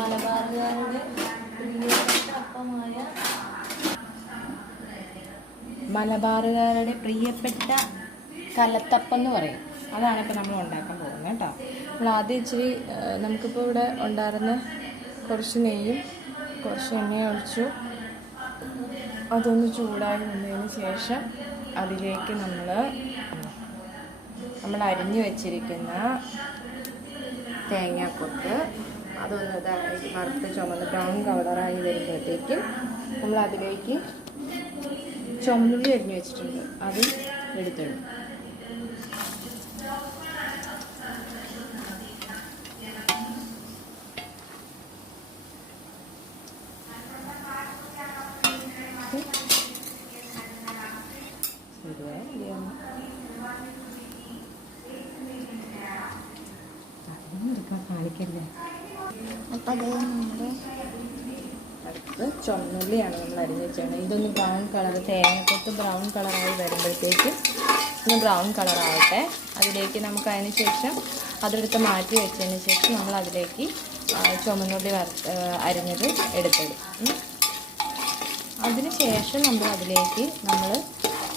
മലബാറുകാരുടെ പ്രിയപ്പെട്ട അപ്പമായ മലബാറുകാരുടെ പ്രിയപ്പെട്ട കലത്തപ്പം എന്ന് പറയും. അതാണ് ഇപ്പോൾ നമ്മൾ ഉണ്ടാക്കാൻ പോകുന്നത് കേട്ടോ. നമ്മൾ ആദ്യം ഇച്ചിരി നമുക്കിപ്പോൾ ഇവിടെ ഉണ്ടായിരുന്ന കുറച്ച് നെയ്യും കുറച്ച് എണ്ണയും ഒഴിച്ചു. അതൊന്ന് ചൂടായി വന്നതിന് ശേഷം അതിലേക്ക് നമ്മൾ അരിഞ്ഞു വെച്ചിരിക്കുന്ന തേങ്ങാക്കൊത്ത് അതൊന്ന് വറുത്ത് ചുമന്ന് ബ്രൗൺ കളറായി വരുമ്പോഴത്തേക്കും നമ്മൾ അതിലേക്ക് ചുമന്നുള്ളി അരിഞ്ഞു വെച്ചിട്ടുണ്ട്, അത് എടുത്തിടും. കാണിക്കല്ലേ. അടുത്ത് ചുമന്നുള്ളിയാണ് നമ്മൾ അരിഞ്ഞ് വെച്ചാണ്. ഇതൊന്ന് ബ്രൗൺ കളർ, തേങ്ങക്കൊത്ത് ബ്രൗൺ കളറായി വരുമ്പോഴത്തേക്കും ഒന്ന് ബ്രൗൺ കളറാവട്ടെ. അതിലേക്ക് നമുക്ക് അതിന് ശേഷം അതെടുത്ത് മാറ്റി വെച്ചതിന് ശേഷം നമ്മൾ അതിലേക്ക് ചുമന്നുള്ളി അരിഞ്ഞത് എടുത്തിടും. അതിന് ശേഷം നമ്മൾ അതിലേക്ക്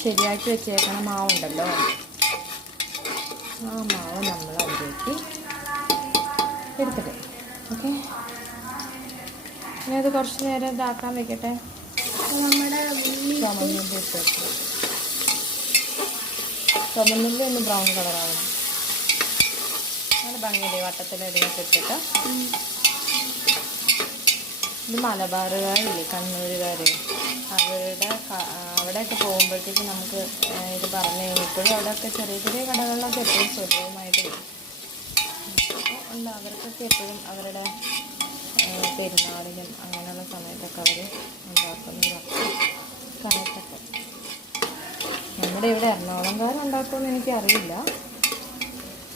ശരിയാക്കി വെച്ചേക്കണ മാവുണ്ടല്ലോ, ആ മാവ് നമ്മൾ അതിലേക്ക് എടുത്തിട്ട് ഓക്കെ. ഇനി അത് കുറച്ച് നേരം ഇതാക്കാൻ വെക്കട്ടെ. ചുമന്നുള്ളി ഒന്ന് ബ്രൗൺ കളറാവണം. നല്ല ഭംഗിയില്ലേ വട്ടത്തിലരിഞ്ഞിട്ട് ഇട്ടിട്ട്. ഇത് മലബാറുകാരില്ലേ, കണ്ണൂരുകാർ, അവിടെയൊക്കെ പോകുമ്പോഴത്തേക്കും നമുക്ക് ഇത് പറഞ്ഞു കഴിഞ്ഞപ്പോഴും അവിടെയൊക്കെ ചെറിയ ചെറിയ കടകളിലൊക്കെ എപ്പോഴും സുലഭമായിട്ട് വരും ഉണ്ട്. അവർക്കൊക്കെ എപ്പോഴും അവരുടെ പെരുന്നാളിനും അങ്ങനെയുള്ള സമയത്തൊക്കെ അവർ ഉണ്ടാക്കുന്ന കലത്തപ്പം. നമ്മുടെ ഇവിടെ എറണാകുളംകാർ ഉണ്ടാക്കുമെന്ന് എനിക്കറിയില്ല,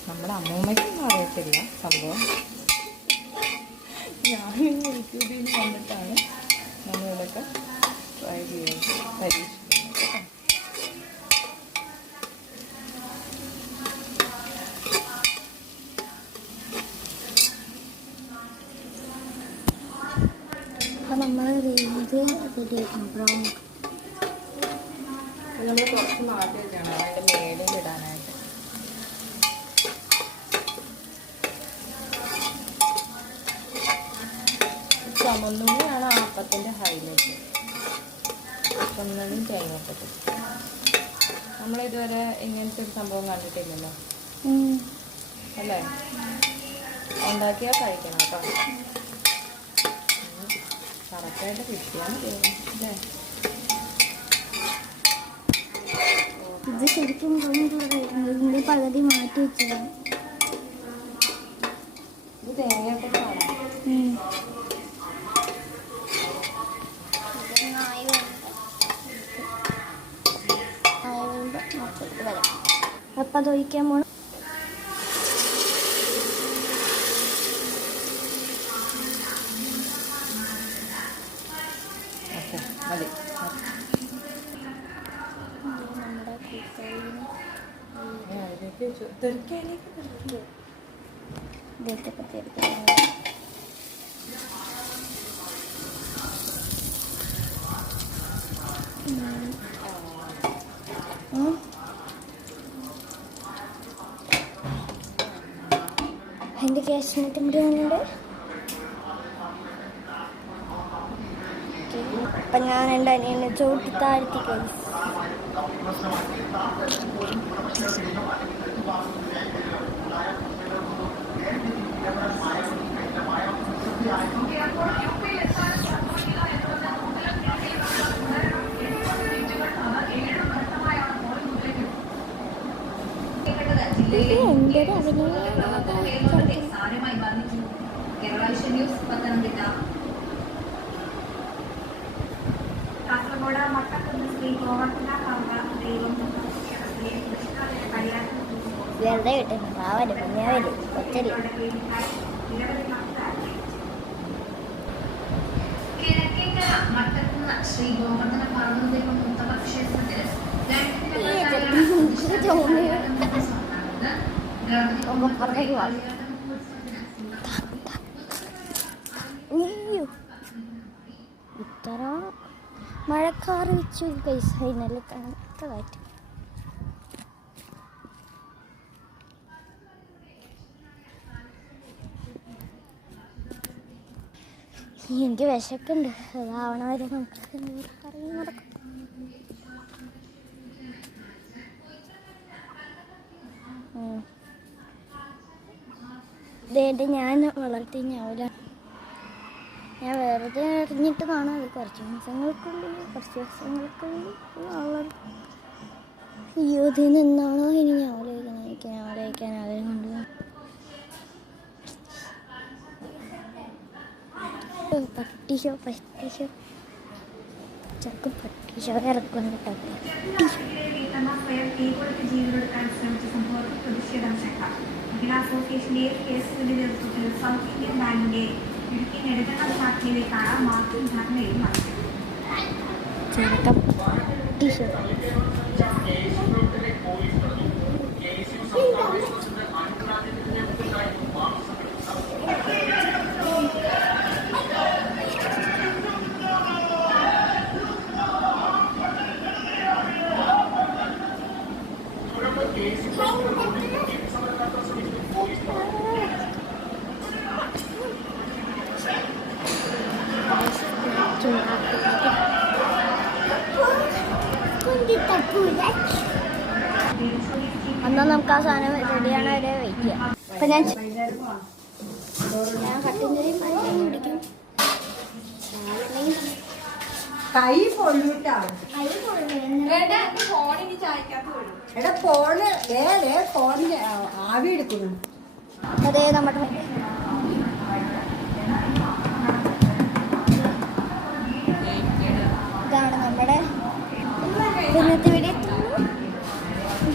നമ്മുടെ അമ്മൂമ്മയ്ക്കൊന്നും അറിയത്തില്ല സംഭവം. ഞാൻ യൂട്യൂബിൽ നിന്ന് കണ്ടിട്ടാണ് നമ്മളിതൊക്കെ ട്രൈ ചെയ്യുന്നത്, പരീക്ഷിക്കുന്നത്. നമ്മൾ കുറച്ച് മാറ്റി വെച്ചാണ് അതിൻ്റെ മേലിൽ ഇടാനായിട്ട്. ചുമന്നുള്ളിയാണ് ആ അപ്പത്തിൻ്റെ ഹൈലൈറ്റ്. ചുമന്നുള്ളിയും തേങ്ങാപ്പത്തും. നമ്മളിതുവരെ ഇങ്ങനത്തെ ഒരു സംഭവം കണ്ടിട്ടില്ലല്ലോ അല്ലേ? ഉണ്ടാക്കിയാൽ കഴിക്കണം കേട്ടോ. കറക്റ്റായിട്ട് കിട്ടിയാൽ അല്ലേ? ഇത് ശരിക്കും ഇതിൻ്റെ പകുതി മാറ്റി വെച്ചതാണ്. ഇത് തേങ്ങാപ്പത്താണ്. അപ്പം അതൊഴിക്കാൻ പോണം. മതി. അതിൻ്റെ ക്യാഷിനായിട്ട് ഇവിടെ വന്നിട്ടുണ്ട്. അപ്പം ഞാൻ എൻ്റെ അനിയനെ ചോട്ടി താഴ്ത്തി കഴിച്ചു. എൻ്റെ വെറുതെ കിട്ടുന്നു. പാവല് കുഞ്ഞാവല് ഒറ്റരി. ശ്രീ ഗോവർദ്ധന പാർവതീദേവ മുത്തക്ഷേത്രത്തിൽ തരാം. മഴക്കാറ് വെച്ചു ഗൈസ്. ഫൈനൽ കണക്ക കാറ്റ്. എനിക്ക് വിശക്കുണ്ട്. അതാവണ വരെ നമുക്ക് കറങ്ങി നടക്കാം. ഇതേൻ്റെ ഞാൻ വളർത്തി ഞാവില്ല. ഞാൻ വെറുതെ എറിഞ്ഞിട്ടതാണ്. അത് കുറച്ച് ദിവസങ്ങൾക്കുള്ളിൽ വളരും. അയ്യോ, ഇതിൽ നിന്നാണോ ഇനി ഞാവിലേക്കാൻ എനിക്ക് ഞാവിലേക്കാൻ അവരെ കൊണ്ട് പട്ടിഷോ ചക്കും പട്ടിഷോ ഇറക്കും കേട്ടോ. വീട്ടമ്മ സ്വയം തീ കൊടുത്ത് ജീവനൊടുക്കാൻ ശ്രമിച്ച സംഭവത്തിൽ പ്രതിഷേധം ശക്തം. മഹിളാ അസോസിയേഷന്റെ കേസിന്റെ നേതൃത്വത്തിൽ സൗത്ത് ഇന്ത്യൻ ബാങ്കിന്റെ ഇടുക്കി നെടുങ്കണ്ടം ശാഖയിലേക്കാണ് മാർച്ചും ധർണയും നടത്തിയത്. ചെറുക്കം പട്ടിഷോ എന്നാൽ നമുക്ക് ആ സാധനം റെഡിയാണ് വരെ വെയിറ്റ് ചെയ്യാം. അപ്പം ഞാൻ കട്ടിഞ്ചേരിയും കുടിക്കും. കൈ പൊള്ളൂട്ടാ. എടാ ഫോണ് ഫോണിന് ആവി എടുക്കുന്നു. അതേ നമ്മുടെ ഇതാണ് നമ്മുടെ ഇന്നത്തെ വീഡിയോ.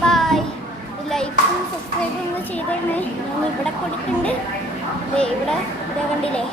ബൈ. ലൈക്കും സബ്സ്ക്രൈബും ഒന്ന് ചെയ്തോണേ. ഞാൻ ഇവിടെ കൊടുക്കുന്നുണ്ട്. ഇവിടെ കണ്ടില്ലേ.